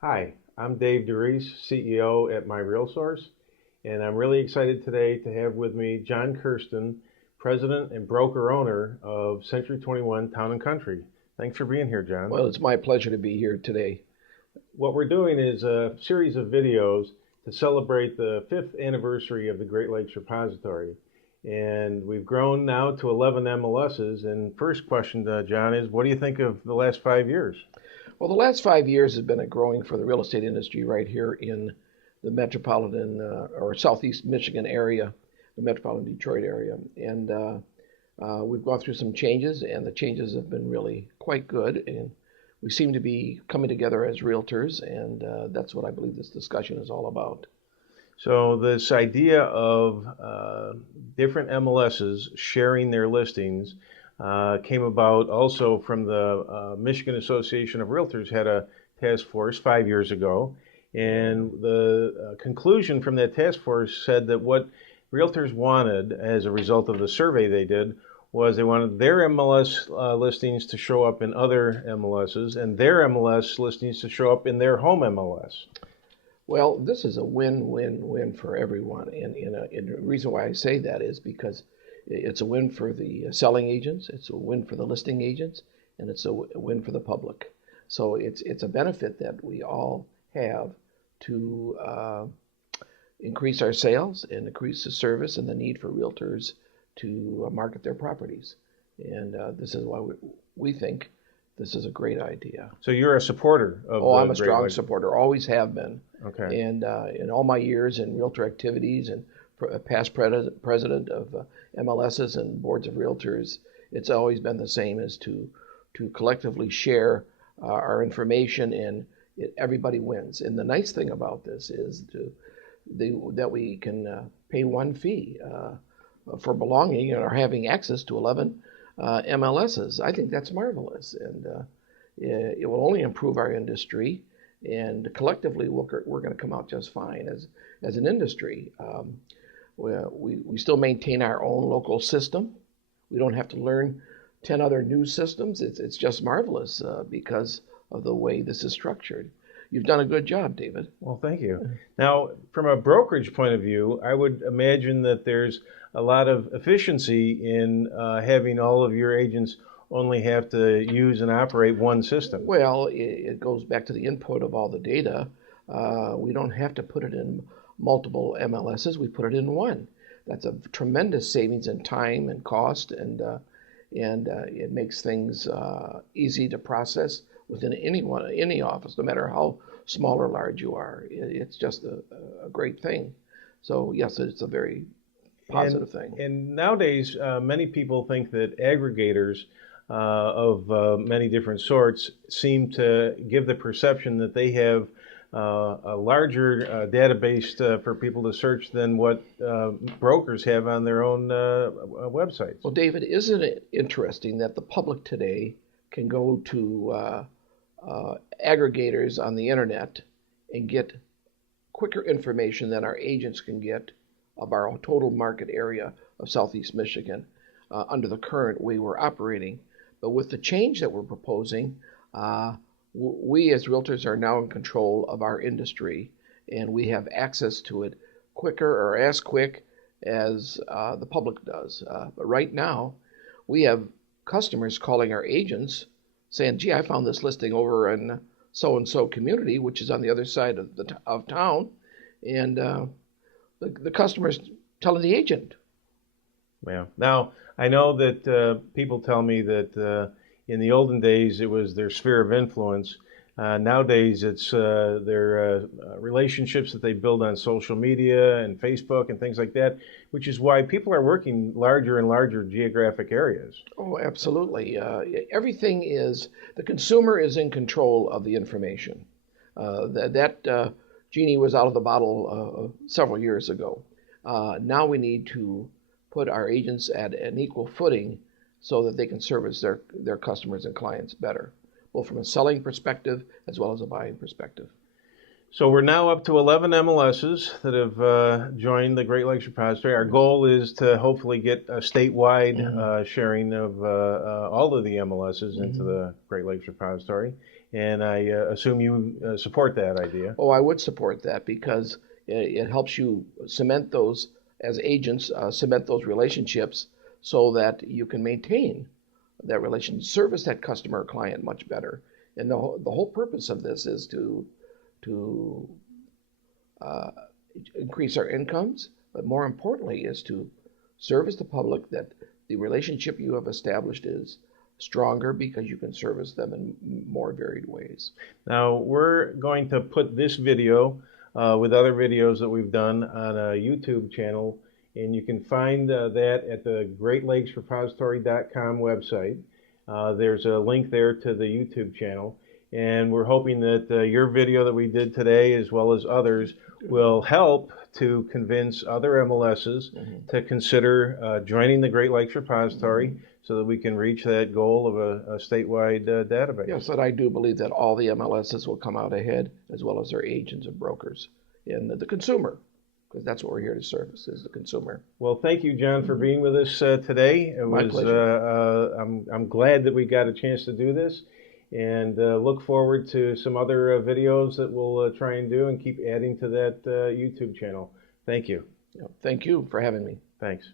Hi, I'm Dave DeReese, CEO at MyRealSource, and I'm really excited today to have with me John Kersten, President and Broker-Owner of Century 21 Town & Country. Thanks for being here, John. Well, it's my pleasure to be here today. What we're doing is a series of videos to celebrate the 5th anniversary of the Great Lakes Repository. And we've grown now to 11 MLSs. And first question, John, is what do you think of the last 5 years? Well, the last 5 years has been a growing for the real estate industry right here in the metropolitan or southeast Michigan area, the metropolitan Detroit area. And we've gone through some changes, and the changes have been really quite good. And we seem to be coming together as realtors, and that's what I believe this discussion is all about. So this idea of different MLSs sharing their listings came about also from the Michigan Association of Realtors had a task force 5 years ago. And the conclusion from that task force said that what realtors wanted as a result of the survey they did was they wanted their MLS listings to show up in other MLSs and their MLS listings to show up in their home MLS. Well, this is a win-win-win for everyone. And the reason why I say that is because it's a win for the selling agents, it's a win for the listing agents, and it's a win for the public. So it's a benefit that we all have to increase our sales and increase the service and the need for realtors to market their properties. And this is why we think this is a great idea. So you're a supporter of I'm a strong supporter, always have been. Okay. And in all my years in realtor activities and past president of MLSs and boards of realtors, it's always been the same as to collectively share our information, and everybody wins. And the nice thing about this is that we can pay one fee for belonging or having access to 11 MLSs. I think that's marvelous, and it will only improve our industry, and collectively we're going to come out just fine as an industry. We still maintain our own local system. We don't have to learn 10 other new systems. It's just marvelous because of the way this is structured. You've done a good job, David. Well, thank you. Now, from a brokerage point of view, I would imagine that there's a lot of efficiency in having all of your agents only have to use and operate one system. Well, it goes back to the input of all the data. We don't have to put it in multiple MLSs. We put it in one. That's a tremendous savings in time and cost, and it makes things easy to process within any office, no matter how small or large you are. It's just a great thing. So yes, it's a very positive thing. And nowadays, many people think that aggregators of many different sorts seem to give the perception that they have a larger database for people to search than what brokers have on their own websites. Well, David, isn't it interesting that the public today can go to aggregators on the internet and get quicker information than our agents can get of our total market area of Southeast Michigan under the current way we're operating. But with the change that we're proposing, we as realtors are now in control of our industry, and we have access to it quicker or as quick as the public does. But right now, we have customers calling our agents saying, gee, I found this listing over in so-and-so community, which is on the other side of town, and the customer's telling the agent. Yeah. Now, I know that people tell me that in the olden days it was their sphere of influence. Nowadays it's their relationships that they build on social media and Facebook and things like that, which is why people are working larger and larger geographic areas. Oh, absolutely. Everything is, the consumer is in control of the information. That genie was out of the bottle several years ago. Now we need to put our agents at an equal footing so that they can service their customers and clients better, both from a selling perspective as well as a buying perspective. So we're now up to 11 MLSs that have joined the Great Lakes Repository. Our goal is to hopefully get a statewide sharing of all of the MLSs into the Great Lakes Repository. and I assume you support that idea. Oh, I would support that because it helps you cement those, as agents, cement those relationships so that you can maintain that relation, service that customer or client much better. And the whole purpose of this is to increase our incomes, but more importantly is to service the public, that the relationship you have established is stronger because you can service them in more varied ways. Now, we're going to put this video with other videos that we've done on a YouTube channel, and you can find that at the GreatLakesRepository.com website. There's a link there to the YouTube channel, and we're hoping that your video that we did today, as well as others, will help to convince other MLSs to consider joining the Great Lakes Repository so that we can reach that goal of a statewide database. Yes, and I do believe that all the MLSs will come out ahead, as well as their agents and brokers, and the consumer, because that's what we're here to service, is the consumer. Well, thank you, John, for being with us today. My pleasure. I'm glad that we got a chance to do this, and look forward to some other videos that we'll try and do and keep adding to that YouTube channel. Thank you. Thank you for having me. Thanks.